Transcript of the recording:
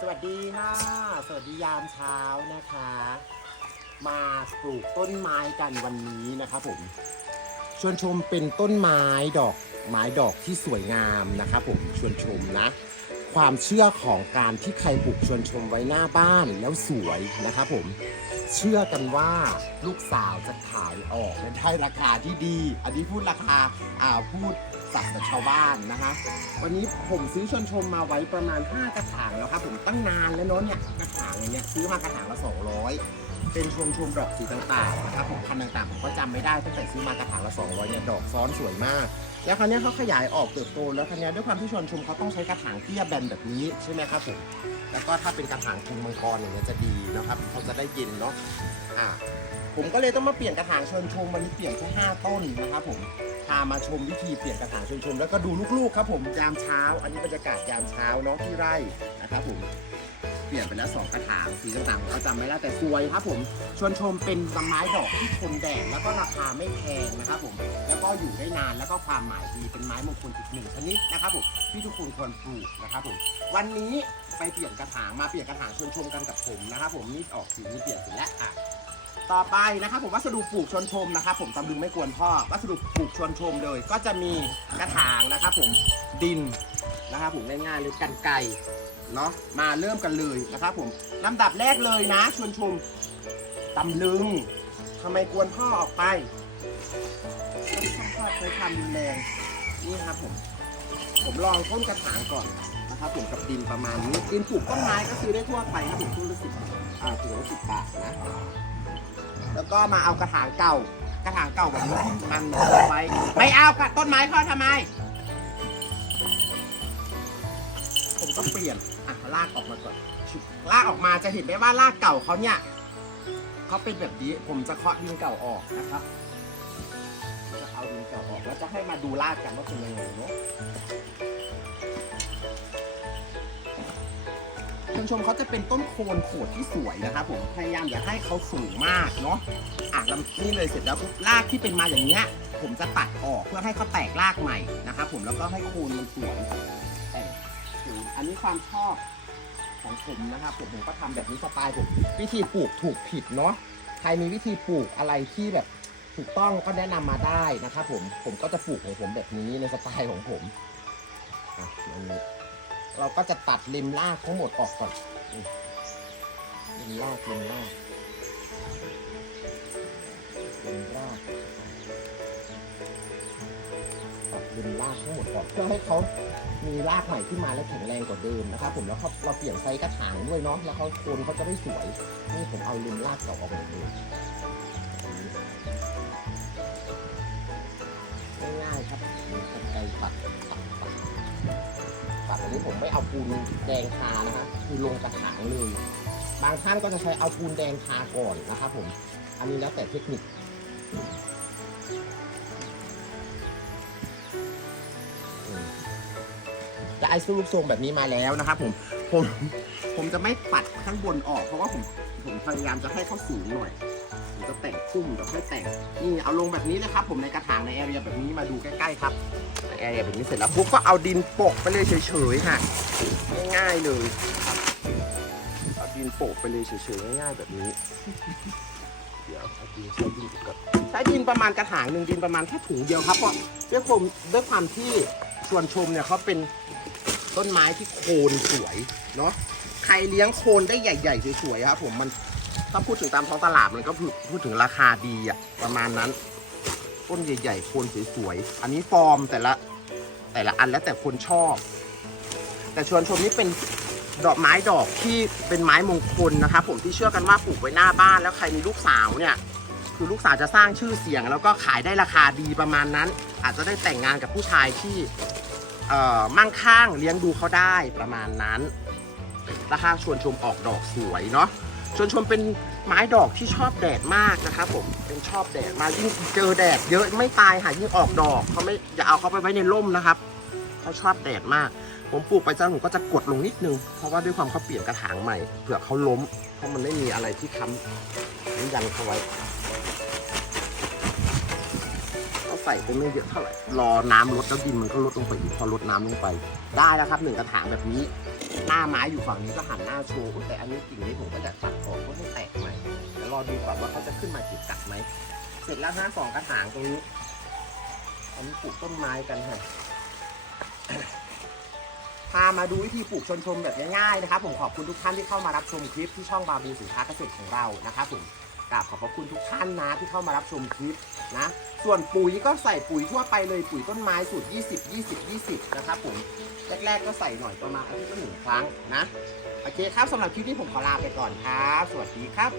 สวัสดีค่ะ สวัสดียามเช้านะคะ มาปลูกต้นไม้กันวันนี้นะครับผม ชวนชมเป็นต้นไม้ดอกไม้ดอกที่สวยงามนะครับผม ชวนชมนะ ความเชื่อของการที่ใครปลูกชวนชมไว้หน้าบ้านแล้วสวยนะครับผมเชื่อกันว่าลูกสาวจะขายออกได้ราคาที่ดี อันนี้พูดราคาอ่าพูดสับกับชาวบ้านนะคะ วันนี้ผมซื้อชวนชมมาไว้ประมาณ 5 กระถางแล้วครับผมตั้งนานแล้วเนาะเนี่ยกระถางอย่างเงี้ยซื้อมากระถางละ 200 เป็นชวนชมดอกสีต่างๆนะครับผมพันต่างๆผมก็จำไม่ได้ตั้งแต่ซื้อมากระถางละ 200เนี่ยดอกซ้อนสวยมาก แล้วคราวนี้เขาขยายออกเติบโตแล้วคราวนี้ด้วยความที่ชวนชมเขาต้องใช้กระถางเตี้ยแบนแบบนี้ใช่ไหมครับผมแล้วก็ถ้าเป็นกระถางคุงมังกรอย่างเงี้ยจะดีนะครับเขาจะได้เย็นเนาะอ่าผมก็เลยต้องมาเปลี่ยนกระถางชวนชมวันนี้เปลี่ยนแค่5ต้นนะครับผมพามาชมวิธีเปลี่ยนกระถางชวนชม แล้วก็ดูลูกๆครับผมยามเช้า อันนี้บรรยากาศยามเช้าเนาะที่ไร่นะครับผม เปลี่ยนไปแล้วสองกระถางสีต่างๆผมก็จำไม่ได้แต่สวยครับผมชวนชมเป็นต้นไม้ดอกที่ทนแดดแล้วก็ราคาไม่แพงนะครับผมแล้วก็อยู่ได้นานแล้วก็ความหมายดีเป็นไม้มงคลอีกหนึ่งชนิดนะครับผมที่ทุกคนควรปลูกนะครับผมวันนี้ไปเปลี่ยนกระถางมาเปลี่ยนกระถางชวนชมกันกับผมนะครับผมนี่ออกสีนี่เปลี่ยนเสร็จแล้วอะต่อไปนะครับผมวัสดุปลูกชวนชมนะครับผมตำลึงไม่กวนพ่อวัสดุปลูกชวนชมเลย ก็จะมีกระถางนะครับผมดินนะครับผมง่ายๆเลยกันไก่ เนาะมาเริ่มกันเลยนะครับผมลำดับแรกเลยนะชวนชมตำลึงทำไมกวนพ่อออกไปพ่อใช้ความรุนแรงนี่ครับผม ผมลองต้นกระถางก่อนนะครับผมกับดินประมาณนี้ดินปลูกต้นไม้ก็ซื้อได้ทั่วไปครับผมต้นละสิบอ่าถุงละสิบบาทนะแล้วก็มาเอากระถางเก่ากระถางเก่าแบบนี้มันไว้ไม่เอากระต้นไม้พ่อทำไม ก็เปลี่ยนอะลากออกมาก่อนลากออกมาจะเห็นได้ว่ารากเก่าเขาเนี่ยเขาเป็นแบบนี้ผมจะเคาะดินเก่าออกนะครับจะเอาดินเก่าออกแล้วจะให้มาดูรากกันว่าเป็นยังไงเนาะคุณผู้ชมเขาจะเป็นต้นโคนโขดที่สวยนะครับผมพยายามอย่าให้เขาสูงมากเนาะอะล้วนี่เลยเสร็จแล้วปุ๊บรากที่เป็นมาอย่างเงี้ยผมจะตัดออกเพื่อให้เขาแตกรากใหม่นะครับผมแล้วก็ให้โคนมันสวย แต่อันนี้ความชอบของผมนะครับผมผมก็ทำแบบนี้สไตล์ผมวิธีปลูกถูกผิดเนาะใครมีวิธีปลูกอะไรที่แบบถูกต้องก็แนะนำมาได้นะครับผมผมก็จะปลูกของผมแบบนี้ในสไตล์ของผมอะอันนี้เราก็จะตัดริมรากทั้งหมดออกก่อนริมรากริมรากริมราก ดริมรากทั้งหมดออกเพื่อให้เขามีรากใหม่ขึ้นมาและแข็งแรงกว่าเดิมนะครับผมแล้วเขาเราเปลี่ยนไซส์กระถางด้วยเนาะแล้วเขาโคนเขาจะได้สวยนี่ผมเอาริมรากเก่าออกหมดเลยง่ายๆครับมีกรรไกรตัดตัดตัดตัดอันนี้ผมไม่เอาปูนแดงทานะฮะคือลงกระถางเลย บางท่านก็จะใช้เอาปูนแดงทาก่อนนะครับผมอันนี้แล้วแต่เทคนิค แต่ไอ้รูปทรงแบบนี้มาแล้วนะครับผมผมผมจะไม่ปัดข้างบนออก เพราะว่าผมผมพยายามจะให้เขาสูงหน่อยผมจะแต่งพุ่มเดี๋ยวค่อยแต่งนี่เอาลงแบบนี้เลยครับ ผมในกระถางในแอเรียแบบนี้มาดูใกล้ๆครับในแอร์แบบนี้เสร็จแล้วปุ๊บก็เอาดินโปะไปเลยเฉยๆค่ะง่ายๆเลยครับเอาดินโปะไปเลยเฉยๆง่ายๆแบบนี้เดี๋ยวเอาดินใช้ดินก่อนใช้ดินประมาณกระถางหนึ่งดินประมาณแค่ถุงเดียวครับเพราะด้วยความด้วยความที่ชวนชมเนี่ยเขาเป็น ต้นไม้ที่โคนสวยเนาะใครเลี้ยงโคนได้ใหญ่ๆสวยๆครับผมมันถ้าพูดถึงตามท้องตลาดมันก็พูดถึงราคาดีอะประมาณนั้น ต้นใหญ่ๆโคนสวยๆอันนี้ฟอร์มแต่ละแต่ละอันแล้วแต่คนชอบ แต่ชวนชมนี่เป็นดอกไม้ดอกที่เป็นไม้มงคลนะครับผมที่เชื่อกันว่าปลูกไว้หน้าบ้านแล้วใครมีลูกสาวเนี่ยคือลูกสาวจะสร้างชื่อเสียง แล้วก็ขายได้ราคาดีประมาณนั้น อาจจะได้แต่งงานกับผู้ชายที่ มั่งคั่งเลี้ยงดูเขาได้ประมาณนั้นราคาชวนชมออกดอกสวยเนาะชวนชมเป็นไม้ดอกที่ชอบแดดมากนะครับผมเป็นชอบแดดมายิ่งเจอแดดเยอะไม่ตายค่ะยิ่งออกดอกเขาไม่อย่าเอาเขาไปไว้ในร่มนะครับเขาชอบแดดมาก ผมปลูกไปจ้าผมก็จะกดลงนิดนึง เพราะว่าด้วยความเขาเปลี่ยนกระถางใหม่เผื่อเขาล้ม เพราะมันไม่มีอะไรที่ค้ำยันเขาไว้ ใส่ไปไม่เยอะเท่าไหร่รอน้ำลดแล้วดินมันก็ลดลงไปอีกพอลดน้ำลงไป ได้แล้วครับหนึ่งกระถางแบบนี้ หน้าไม้อยู่ฝั่งนี้ก็หันหน้าโชว์แต่อันนี้กิ่งนี้ผมก็จะตัดออกก็ให้แตกใหม่เดี๋ยวรอดูก่อนว่าเขาจะขึ้นมาจิกกัดไหมเสร็จแล้วห้าสองกระถางตรงนี้อันนี้ปลูกต้นไม้กันค่ะพามาดูวิธีปลูกชนชมแบบง่ายๆนะครับ ผมขอบคุณทุกท่านที่เข้ามารับชมคลิปที่ช่องบาบูสินค้าเกษตรของเรานะครับผมกราบขอบพระคุณทุกท่านนะที่เข้ามารับชมคลิปนะ ส่วนปุ๋ยก็ใส่ปุ๋ยทั่วไปเลยปุ๋ยต้นไม้สูตร 20 20 20 นะครับผมแรกๆก็ใส่หน่อยประมาณอาทิตย์ละหนึ่งครั้งนะ โอเคครับสำหรับคลิปนี้ผมขอลาไปก่อนครับ สวัสดีครับ